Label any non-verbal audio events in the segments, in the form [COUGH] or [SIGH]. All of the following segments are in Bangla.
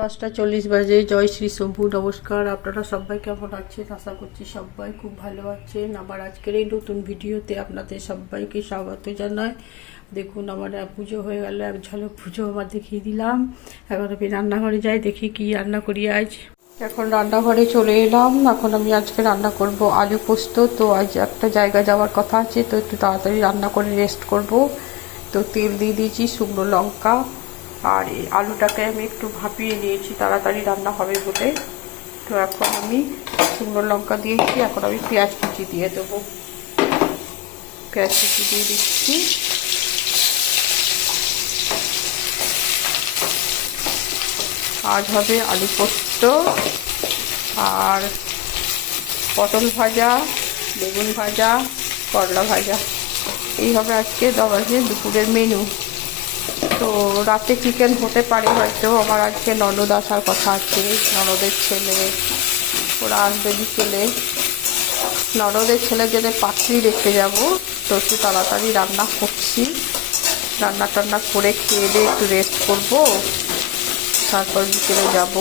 দশটা চল্লিশ বাজে। জয় শ্রী শম্ভু, নমস্কার। আপনারা সবাই কেমন আছেন? আশা করছি সবাই খুব ভালো আছেন। আবার আজকের এই নতুন ভিডিওতে আপনাদের সবাইকে স্বাগত জানাই। দেখুন, আমার পুজো হয়ে গেল, এক ঝলক পুজো আমার দেখিয়ে দিলাম। এখন আমি রান্নাঘরে যাই, দেখি কি রান্না করি আজ। এখন রান্নাঘরে চলে এলাম। এখন আমি আজকে রান্না করব আলু পোস্ত। তো আজ একটা জায়গা যাওয়ার কথা আছে, তো একটু তাড়াতাড়ি রান্না করে রেস্ট করব। তো তেল দিয়ে দিয়েছি শুকনো লঙ্কা। আর এই আলুটাকে আমি একটু ভাপিয়ে নিয়েছি, তাড়াতাড়ি রান্না হবে বলে। তো এখন আমি শুকনো লঙ্কা দিয়েছি, এখন আমি পেঁয়াজ কুচি দিয়ে দেবো। পেঁয়াজ কুচি দিয়ে দিচ্ছি। আজ হবে আলু পোস্ত আর পটল ভাজা, বেগুন ভাজা, করলা ভাজা। এই হবে আজকে দবাজে দুপুরের মেনু তো রাতে চিকেন হতে পারে হয়তো আমার আজকে ননদ আসার কথা আছে, ননদের ছেলে, ওরা আসবে বিকেলে। ননদের ছেলে যেতে পাত্রী দেখতে যাব, তো একটু তাড়াতাড়ি রান্না করছি। রান্না টান্না করে খেয়ে দিয়ে একটু রেস্ট করব, তারপর বিকেলে যাব।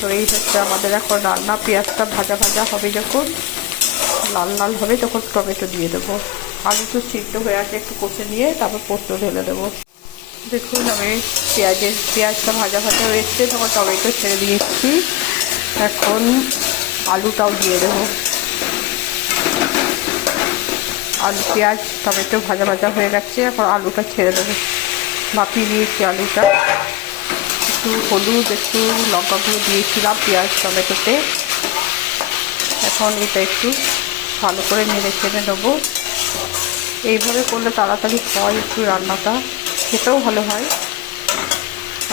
তো এই হচ্ছে আমাদের এখন রান্না, পেঁয়াজটা ভাজা ভাজা হবে যখন। লাল লাল হবে, তখন টমেটো দিয়ে দেবো। আলু তো সিদ্ধ হয়ে আছে, একটু কষে নিয়ে তারপর পোস্ত ঢেলে দেবো। দেখুন, আমি পেঁয়াজের, পেঁয়াজটা ভাজা ভাজা হয়ে এসছে, তখন টমেটো ছেড়ে দিয়েছি। এখন আলুটাও দিয়ে দেবো। আলু, পেঁয়াজ, টমেটো ভাজা ভাজা হয়ে গেছে, এখন আলুটা ছেড়ে দেবো। ভাপিয়ে নিয়েছি আলুটা। একটু হলুদ, একটু লঙ্কা গুঁড়ো দিয়েছিলাম পেঁয়াজ, টমেটোতে। এখন এটা একটু ভালো করে নেড়ে চেড়ে নেব। এইভাবে করলে তাড়াতাড়ি হয় একটু রান্নাটা, খেতেও ভালো হয়।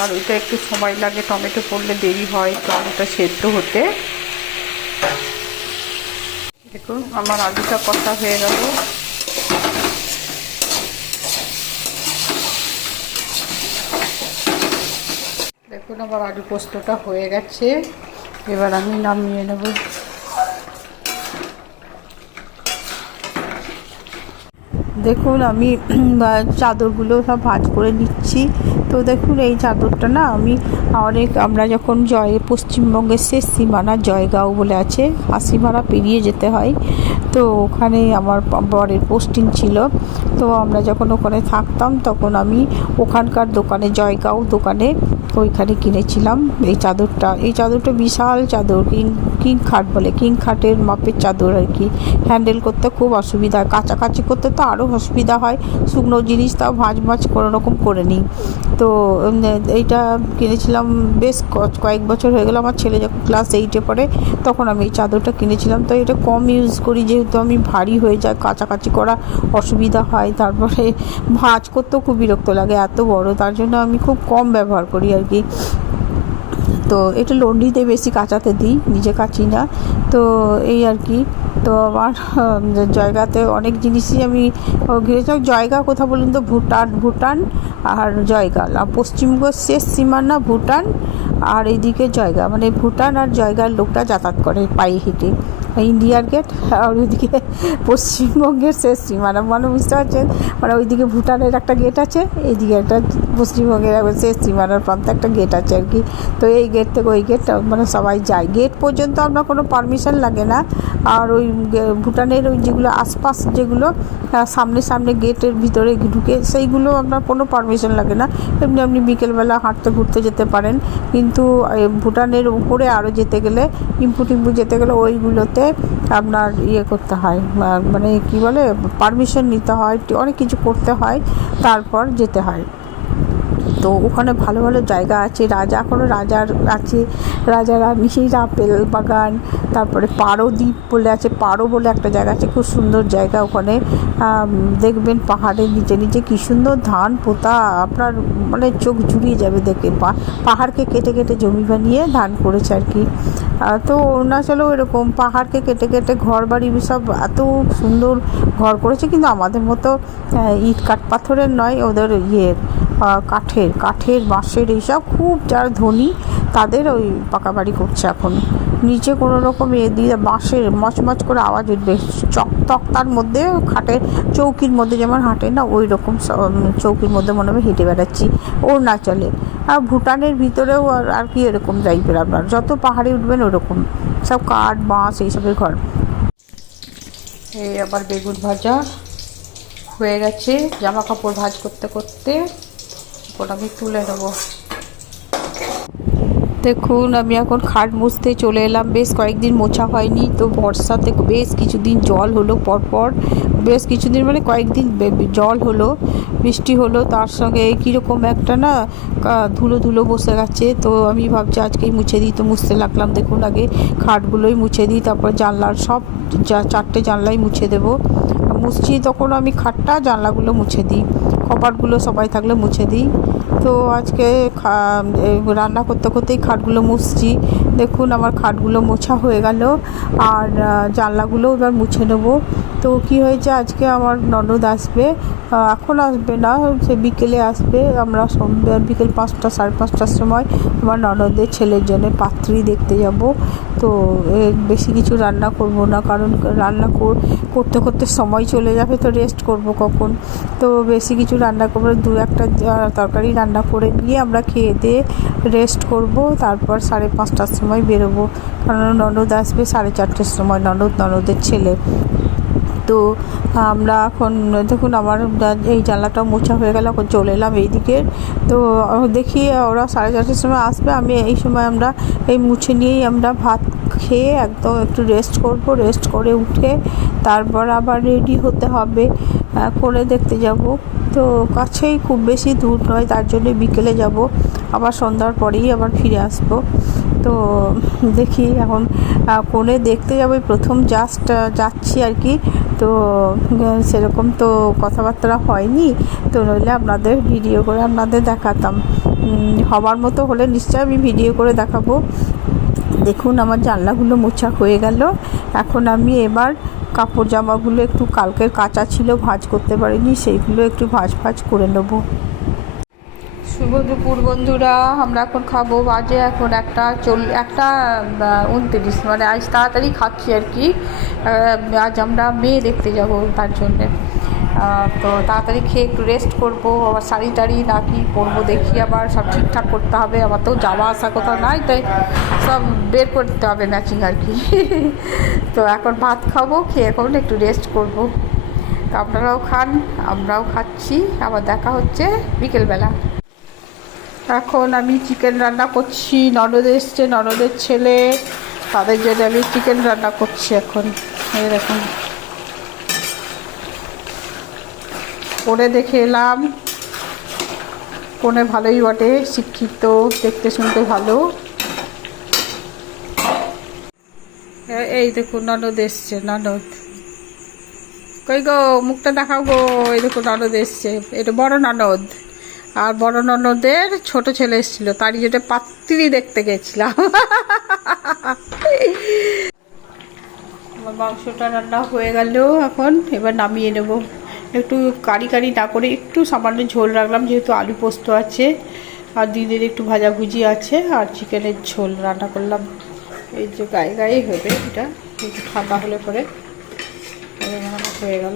আর ওইটা একটু সময় লাগে, টমেটো পড়লে দেরি হয় আলুটা সেদ্ধ হতে। দেখুন, আমার আলুটা কষা হয়ে গেল। দেখুন, আমার আলু পোস্তটা হয়ে গেছে। এবার আমি নামিয়ে নেব। দেখুন, আমি চাদরগুলো সব ভাঁজ করে নিচ্ছি। তো দেখুন, এই চাদরটা না, আমি অনেক, আমরা যখন জয়, পশ্চিমবঙ্গের শেষ সীমানা জয়গাঁও বলে আছে হাসিমারা পেরিয়ে যেতে হয়। তো ওখানে আমার বরের পোস্টিং ছিল। তো আমরা যখন ওখানে থাকতাম, তখন আমি ওখানকার দোকানে, জয়গাঁও দোকানে ওইখানে কিনেছিলাম এই চাদরটা। এই চাদরটা বিশাল চাদর, কিং কিং খাট বলে, কিং খাটের মাপের চাদর আর কি। হ্যান্ডেল করতে খুব অসুবিধা, কাছাকাছি করতে তো আরও অসুবিধা হয়, শুকনো জিনিস তাও ভাঁজ ভাঁজ কোনো রকম করে নিই। তো এইটা কিনেছিলাম বেশ কয়েক বছর হয়ে গেলো, আমার ছেলে যখন ক্লাস এইটে পড়ে, তখন আমি এই চাদরটা কিনেছিলাম। তো এটা কম ইউজ করি, যেহেতু আমি ভারী হয়ে যায় কাছাকাছি করা অসুবিধা হয়, তারপরে ভাঁজ করতেও খুব বিরক্ত লাগে, এত বড়, তার জন্য আমি খুব কম ব্যবহার করি আর কি। তো এটা লন্ডিতে বেশি কাঁচাতে দিই, নিজে কাচি না। তো এই আর কি। তো আমার জায়গাতে অনেক জিনিসই আমি ঘিরে যাও জায়গা কোথা বলুন তো, ভুটান ভুটান আর জয়গা। আর পশ্চিমবঙ্গের শেষ সীমানা ভুটান আর এইদিকে জয়গা। মানে ভুটান আর জয়গার লোকটা যাতায়াত করে পায়ে হেঁটে। ইন্ডিয়ার গেট আর ওইদিকে পশ্চিমবঙ্গের শেষ সীমানা মানে বুঝতে পারছেন? মানে ওইদিকে ভুটানের একটা গেট আছে, এইদিকে একটা পশ্চিমবঙ্গের একবার শেষ সীমানার প্রান্তে একটা গেট আছে আর কি। তো এই গেট থেকে ওই গেট মানে সবাই যায়। গেট পর্যন্ত আপনার কোনো পারমিশন লাগে না। আর ওই ভুটানের ওই যেগুলো আশপাশ যেগুলো সামনে সামনে গেটের ভিতরে ঢুকে, সেইগুলো আপনার কোনো পারমিশন লাগে না। এমনি আপনি বিকেলবেলা হাঁটতে ঘুরতে যেতে পারেন। কিন্তু ভুটানের উপরে আরও যেতে গেলে ইম্পু টিম্পু যেতে গেলে ওইগুলোতে আপনার ইয়ে করতে হয় মানে কি বলে পারমিশন নিতে হয়, অনেক কিছু করতে হয়, তারপর যেতে হয়। তো ওখানে ভালো ভালো জায়গা আছে। রাজা এখনও রাজার আছে। রাজার নিচেই আপেল বাগান, তারপরে পারো দ্বীপ বলে আছে। পারো বলে একটা জায়গা আছে, খুব সুন্দর জায়গা ওখানে। দেখবেন পাহাড়ের নিচে নিচে কী সুন্দর ধান পোতা। আপনার মানে চোখ জুড়িয়ে যাবে দেখে। পাহাড়কে কেটে কেটে জমি বানিয়ে ধান করেছে আর কি। তো অরুণাচলেও এরকম পাহাড়কে কেটে কেটে ঘর বাড়ি সব এত সুন্দর ঘর করেছে। কিন্তু আমাদের মতো ইট কাঠ পাথরের নয়, ওদের ইয়ের। কাঠের কাঠের, বাঁশের এইসব খুব যারা ধনী, তাদের ওই পাকা বাড়ি করছে এখন। নিচে কোনো রকম এ দিয়ে বাঁশের মচমচ করে আওয়াজ উঠবে। চক তক তার মধ্যে খাটে চৌকির মধ্যে যেমন হাঁটে না, ওই রকম চৌকির মধ্যে মনে হবে হেঁটে বেড়াচ্ছি অরুণাচলে আর ভুটানের ভিতরেও আর কি এরকম টাইপের আপনার যত পাহাড়ে উঠবেন ওরকম। সব কাঠ, বাঁশ এইসবের ঘর। এই আবার বেগুন ভাজা হয়ে গেছে। জামা কাপড় ভাজ করতে করতে ওটা আমি তুলে নেব। দেখুন, আমি এখন খাট মুছতে চলে এলাম। বেশ কয়েকদিন মোছা হয়নি, তো বর্ষাতে বেশ কিছুদিন জল হলো পরপর। বেশ কিছুদিন মানে কয়েকদিন জল হলো, বৃষ্টি হলো, তার সঙ্গে কীরকম একটা না ধুলো ধুলো বসে গেছে। তো আমি ভাবছি আজকেই মুছে দিই, তো মুছতে লাগলাম। দেখুন, আগে খাটগুলোই মুছে দিই, তারপর জানলার সব চারটে জানলাই মুছে দেবো। মুছছি, তখন আমি খাটটা জানলাগুলো মুছে দিই। কপাটগুলো সবাই থাকলে মুছে দিই। তো আজকে রান্না করতে করতেই খাটগুলো মুছছি। দেখুন আমার খাটগুলো মোছা হয়ে গেল আর জানলাগুলো এবার মুছে নেব। তো কি হয়েছে? আজকে আমার ননদ আসবে। এখন আসবে না, সে বিকেলে আসবে। আমরা বিকেল পাঁচটা, সাড়ে পাঁচটার সময় আমার ননদের ছেলের জন্য পাত্রী দেখতে যাব। তো বেশি কিছু রান্না করব না, কারণ রান্না কর- করতে করতে সময় চলে যাবে তো রেস্ট করব কখন? তো বেশি কিছু রান্না করব দু একটা তরকারি রান্না করে নিয়ে আমরা খেয়ে দিয়ে রেস্ট করব, তারপর সাড়ে পাঁচটার সময় বেরোবো। কারণ ননদ আসবে সাড়ে চারটের সময়, ননদ ননদের ছেলে। তো আমরা এখন, দেখুন আমার এই জানলাটা মোছা হয়ে গেল, এখন চলে এলাম এইদিকে। তো দেখি ওরা সাড়ে চারটের সময় আসবে, আমি এই সময় আমরা এই মুছে নিয়েই আমরা ভাত খেয়ে একদম একটু রেস্ট করব রেস্ট করে উঠে তারপর আবার রেডি হতে হবে করে দেখতে যাব। তো কাছেই খুব বেশি দূর নয়, তার জন্য বিকেলে যাব, আবার সন্ধ্যার পরেই আবার ফিরে আসব। তো দেখি এখন কোণে দেখতে যাব। প্রথম জাস্ট যাচ্ছি আর কি। তো সেরকম তো কথাবার্তা হয়নি। তো নইলে আপনাদের ভিডিও করে আপনাদের দেখাতাম। হবার মতো হলে নিশ্চয়ই আমি ভিডিও করে দেখাবো। দেখুন, আমার জানলাগুলো মোছা হয়ে গেল। এখন আমি এবার কাপড় জামাগুলো একটু কালকের কাঁচা ছিল ভাঁজ করতে পারিনি, সেইগুলো একটু ভাঁজ ভাঁজ করে নেব। শুভ দুপুর বন্ধুরা, আমরা এখন খাব বাজে এখন একটা চল একটা উনত্রিশ মানে আজ তাড়াতাড়ি খাচ্ছি আর কি। আজ আমরা মেয়ে দেখতে যাব তার জন্যে। তো তাড়াতাড়ি খেয়ে একটু রেস্ট করব, আবার শাড়ি টাড়ি না কি পরবো, দেখি আবার সব ঠিকঠাক করতে হবে। আবার তো যাওয়া আসা কোথাও নাই, তাই সব বের করতে হবে ম্যাচিং আর কি। [LAUGHS] তো এখন ভাত খাব, খেয়ে এখন একটু রেস্ট করব। তো আপনারাও খান, আমরাও খাচ্ছি, আবার দেখা হচ্ছে বিকেলবেলা। এখন আমি চিকেন রান্না করছি। ননদ এসছে, ননদের ছেলে। তাদের জন্য আমি চিকেন রান্না করছি এখন। এরকম করে দেখে এলাম। কোনে ভালোই বটে, শিক্ষিত, দেখতে শুনতে ভালো। এ- এই দেখুন, ননদ এসছে, ননদ। কই গো, মুখটা দেখাও গো। এই দেখুন, ননদ এসছে। এটা বড় ননদ। আর বড় ননদের ছোট ছেলে এসেছিল, তারই যেটা পাত্রি দেখতে গেছিলাম। আমার মাংসটা রান্না হয়ে গেল এখন, এবার নামিয়ে নেব। একটু কারি কারি না করে একটু সামান্য ঝোল রাখলাম, যেহেতু আলু পোস্ত আছে, আর দিদির একটু ভাজাভুজি আছে, আর চিকেনের ঝোল রান্না করলাম। এই যে গায়ে গায়ে হবে এটা, একটু ঠান্ডা হলে পরে। হয়ে গেল।